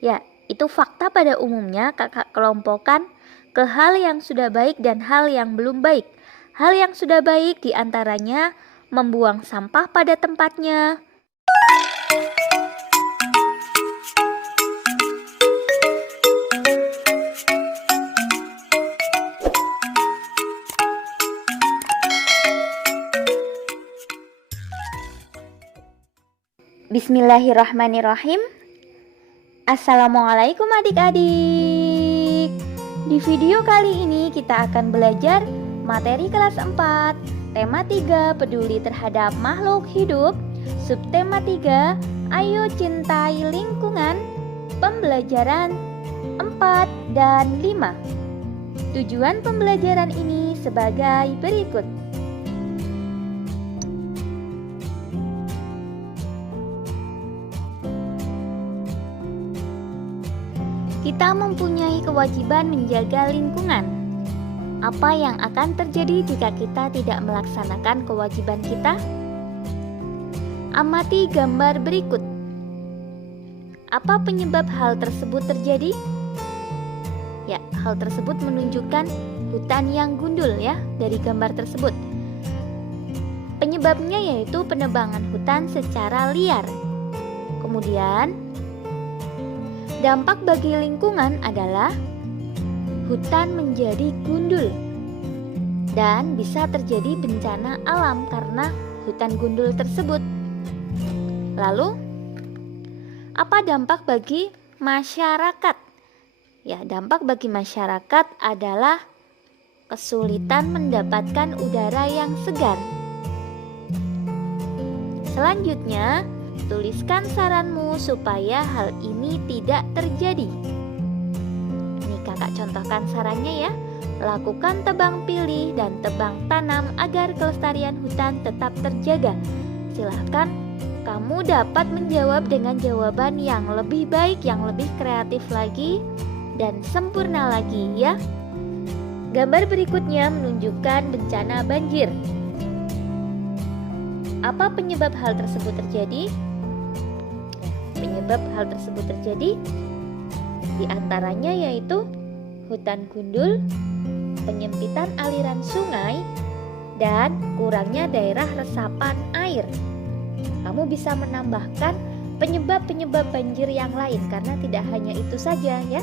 Ya, itu fakta pada umumnya kakak kelompokkan ke hal yang sudah baik dan hal yang belum baik. Hal yang sudah baik diantaranya membuang sampah pada tempatnya. Bismillahirrahmanirrahim. Assalamualaikum adik-adik. Di video kali ini kita akan belajar materi kelas 4, tema 3, peduli terhadap makhluk hidup, subtema 3, ayo cintai lingkungan, pembelajaran 4 dan 5. Tujuan pembelajaran ini sebagai berikut. Kita mempunyai kewajiban menjaga lingkungan. Apa yang akan terjadi jika kita tidak melaksanakan kewajiban kita? Amati gambar berikut. Apa penyebab hal tersebut terjadi? Ya, hal tersebut menunjukkan hutan yang gundul ya dari gambar tersebut. Penyebabnya yaitu penebangan hutan secara liar. Kemudian, dampak bagi lingkungan adalah hutan menjadi gundul dan bisa terjadi bencana alam karena hutan gundul tersebut. Lalu, apa dampak bagi masyarakat? Ya, dampak bagi masyarakat adalah kesulitan mendapatkan udara yang segar. Selanjutnya, tuliskan saranmu supaya hal ini tidak terjadi. Ini kakak contohkan sarannya ya. Lakukan tebang pilih dan tebang tanam agar kelestarian hutan tetap terjaga. Silahkan kamu dapat menjawab dengan jawaban yang lebih baik, yang lebih kreatif lagi dan sempurna lagi ya. Gambar berikutnya menunjukkan bencana banjir. Apa penyebab hal tersebut terjadi? Penyebab hal tersebut terjadi diantaranya yaitu hutan gundul, penyempitan aliran sungai, dan kurangnya daerah resapan air. Kamu bisa menambahkan penyebab-penyebab banjir yang lain karena tidak hanya itu saja ya.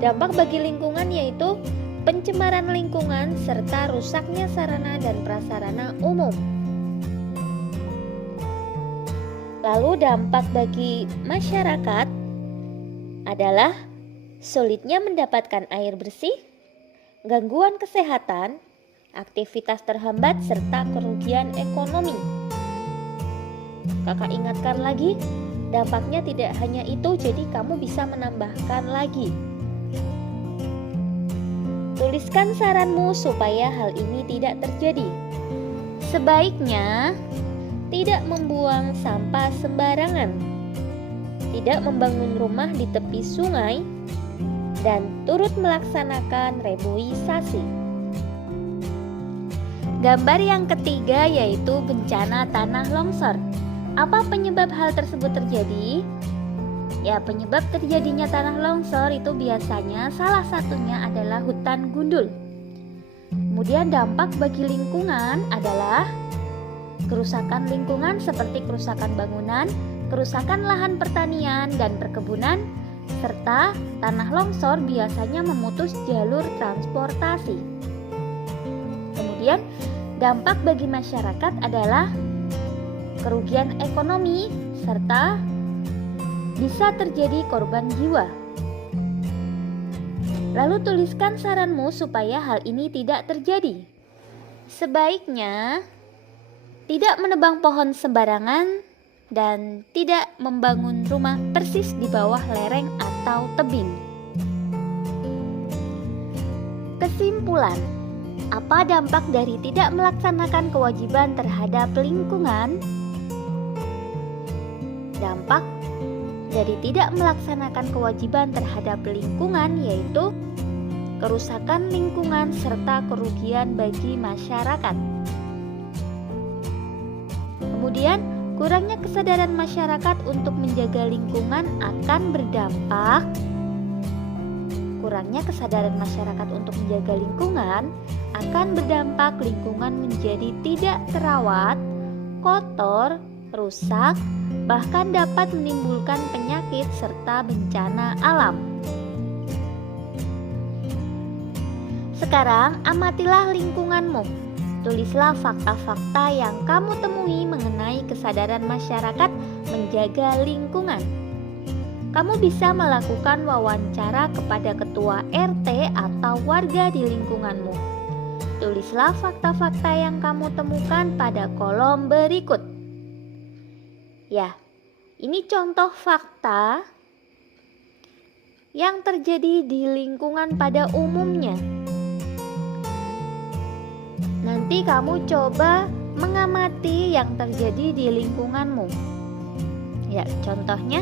Dampak bagi lingkungan yaitu pencemaran lingkungan serta rusaknya sarana dan prasarana umum. Lalu dampak bagi masyarakat adalah sulitnya mendapatkan air bersih, gangguan kesehatan, aktivitas terhambat, serta kerugian ekonomi. Kakak ingatkan lagi, dampaknya tidak hanya itu, jadi kamu bisa menambahkan lagi. Tuliskan saranmu supaya hal ini tidak terjadi. Sebaiknya tidak membuang sampah sembarangan, tidak membangun rumah di tepi sungai, dan turut melaksanakan reboisasi. Gambar yang ketiga yaitu bencana tanah longsor. Apa penyebab hal tersebut terjadi? Ya, penyebab terjadinya tanah longsor itu biasanya salah satunya adalah hutan gundul. Kemudian dampak bagi lingkungan adalah kerusakan lingkungan seperti kerusakan bangunan, kerusakan lahan pertanian dan perkebunan, serta tanah longsor biasanya memutus jalur transportasi. Kemudian dampak bagi masyarakat adalah kerugian ekonomi serta bisa terjadi korban jiwa. Lalu tuliskan saranmu supaya hal ini tidak terjadi. Sebaiknya tidak menebang pohon sembarangan dan tidak membangun rumah persis di bawah lereng atau tebing. Kesimpulan, apa dampak dari tidak melaksanakan kewajiban terhadap lingkungan? Dampak dari tidak melaksanakan kewajiban terhadap lingkungan yaitu kerusakan lingkungan serta kerugian bagi masyarakat. Kemudian Kurangnya kesadaran masyarakat untuk menjaga lingkungan akan berdampak Kurangnya kesadaran masyarakat untuk menjaga lingkungan akan berdampak lingkungan menjadi tidak terawat, kotor, rusak, bahkan dapat menimbulkan penyakit serta bencana alam. Sekarang amatilah lingkunganmu. Tulislah fakta-fakta yang kamu temui mengenai kesadaran masyarakat menjaga lingkungan. Kamu bisa melakukan wawancara kepada ketua RT atau warga di lingkunganmu. Tulislah fakta-fakta yang kamu temukan pada kolom berikut. Ya, ini contoh fakta yang terjadi di lingkungan pada umumnya. Nanti kamu coba mengamati yang terjadi di lingkunganmu. Ya, contohnya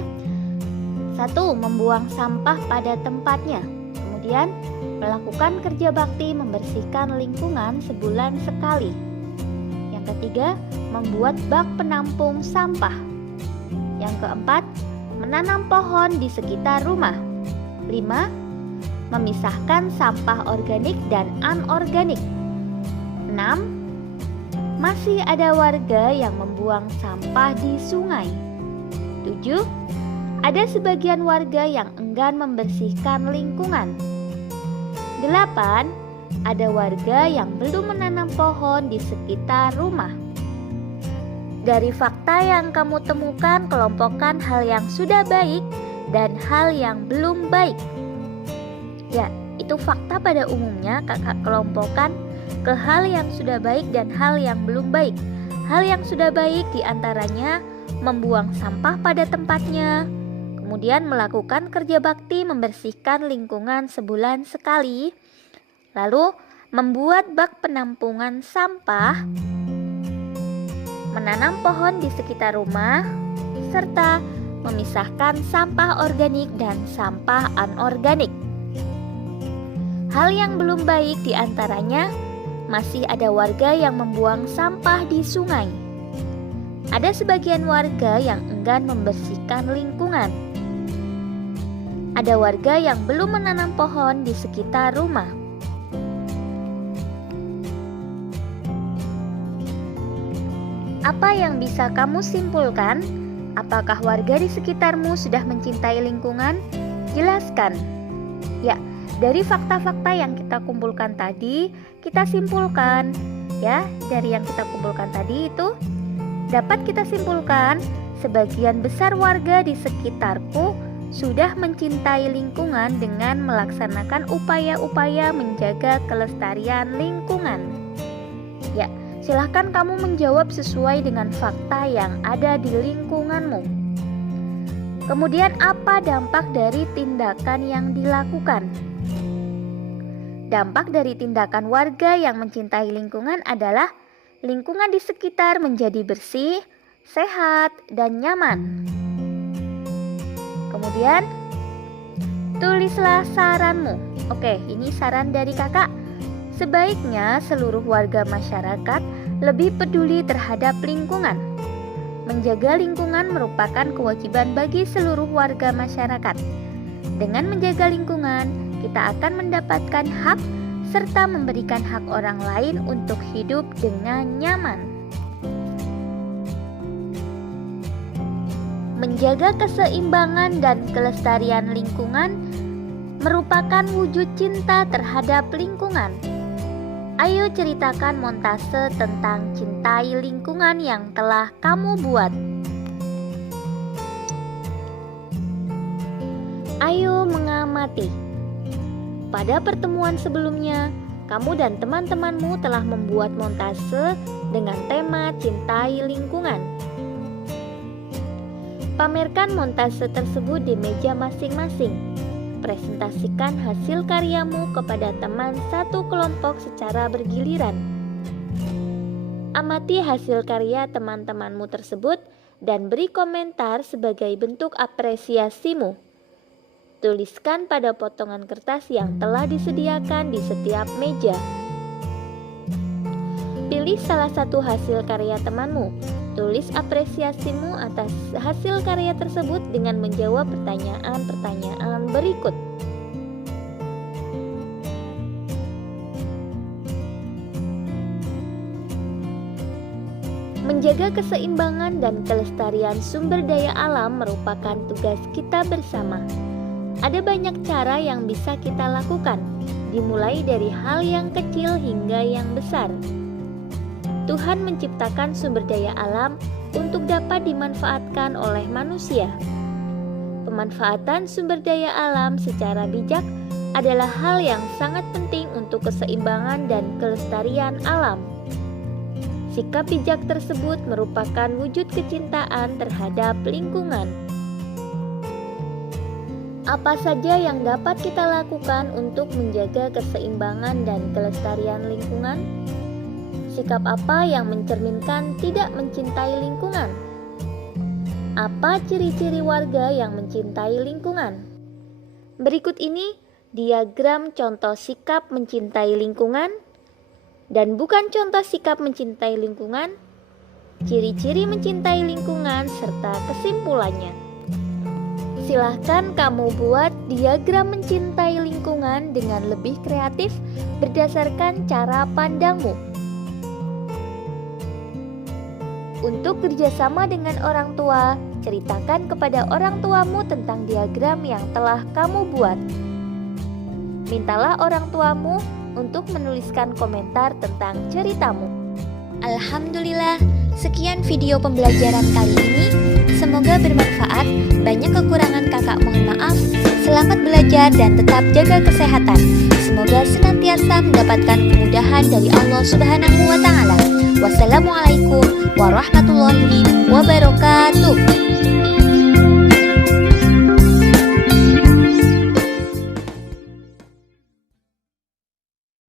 1. Membuang sampah pada tempatnya. Kemudian, melakukan kerja bakti membersihkan lingkungan sebulan sekali. Yang ketiga, membuat bak penampung sampah. Yang keempat, menanam pohon di sekitar rumah. 5. Memisahkan sampah organik dan anorganik. 6. Masih ada warga yang membuang sampah di sungai. 7. Ada sebagian warga yang enggan membersihkan lingkungan. 8. Ada warga yang belum menanam pohon di sekitar rumah. Dari fakta yang kamu temukan, kelompokkan hal yang sudah baik dan hal yang belum baik. Ya, itu fakta pada umumnya kakak kelompokkan ke hal yang sudah baik dan hal yang belum baik. Hal yang sudah baik diantaranya membuang sampah pada tempatnya, kemudian melakukan kerja bakti membersihkan lingkungan sebulan sekali, lalu membuat bak penampungan sampah, menanam pohon di sekitar rumah, serta memisahkan sampah organik dan sampah anorganik. Hal yang belum baik diantaranya masih ada warga yang membuang sampah di sungai. Ada sebagian warga yang enggan membersihkan lingkungan. Ada warga yang belum menanam pohon di sekitar rumah. Apa yang bisa kamu simpulkan? Apakah warga di sekitarmu sudah mencintai lingkungan? Jelaskan. Ya, dari fakta-fakta yang kita kumpulkan tadi, kita simpulkan. Ya, dari yang kita kumpulkan tadi itu dapat kita simpulkan sebagian besar warga di sekitarku sudah mencintai lingkungan dengan melaksanakan upaya-upaya menjaga kelestarian lingkungan. Ya, silahkan kamu menjawab sesuai dengan fakta yang ada di lingkunganmu. Kemudian apa dampak dari tindakan yang dilakukan? Dampak dari tindakan warga yang mencintai lingkungan adalah lingkungan di sekitar menjadi bersih, sehat, dan nyaman. Kemudian, tulislah saranmu. Oke, ini saran dari kakak. Sebaiknya seluruh warga masyarakat lebih peduli terhadap lingkungan. Menjaga lingkungan merupakan kewajiban bagi seluruh warga masyarakat. Dengan menjaga lingkungan, kita akan mendapatkan hak serta memberikan hak orang lain untuk hidup dengan nyaman. Menjaga keseimbangan dan kelestarian lingkungan merupakan wujud cinta terhadap lingkungan. Ayo ceritakan montase tentang cintai lingkungan yang telah kamu buat. Ayo mengamati. Pada pertemuan sebelumnya, kamu dan teman-temanmu telah membuat montase dengan tema cintai lingkungan. Pamerkan montase tersebut di meja masing-masing. Presentasikan hasil karyamu kepada teman satu kelompok secara bergiliran. Amati hasil karya teman-temanmu tersebut dan beri komentar sebagai bentuk apresiasimu. Tuliskan pada potongan kertas yang telah disediakan di setiap meja. Pilih salah satu hasil karya temanmu. Tulis apresiasimu atas hasil karya tersebut dengan menjawab pertanyaan-pertanyaan berikut. Menjaga keseimbangan dan kelestarian sumber daya alam merupakan tugas kita bersama. Ada banyak cara yang bisa kita lakukan, dimulai dari hal yang kecil hingga yang besar. Tuhan menciptakan sumber daya alam untuk dapat dimanfaatkan oleh manusia. Pemanfaatan sumber daya alam secara bijak adalah hal yang sangat penting untuk keseimbangan dan kelestarian alam. Sikap bijak tersebut merupakan wujud kecintaan terhadap lingkungan. Apa saja yang dapat kita lakukan untuk menjaga keseimbangan dan kelestarian lingkungan? Sikap apa yang mencerminkan tidak mencintai lingkungan? Apa ciri-ciri warga yang mencintai lingkungan? Berikut ini diagram contoh sikap mencintai lingkungan dan bukan contoh sikap mencintai lingkungan, ciri-ciri mencintai lingkungan, serta kesimpulannya. Silahkan kamu buat diagram mencintai lingkungan dengan lebih kreatif berdasarkan cara pandangmu. Untuk kerjasama dengan orang tua, ceritakan kepada orang tuamu tentang diagram yang telah kamu buat. Mintalah orang tuamu untuk menuliskan komentar tentang ceritamu. Alhamdulillah, sekian video pembelajaran kali ini. Semoga bermanfaat. Banyak kekurangan kakak mohon maaf. Selamat belajar dan tetap jaga kesehatan. Semoga senantiasa mendapatkan kemudahan dari Allah Subhanahu wa Ta'ala. Wassalamualaikum warahmatullahi wabarakatuh.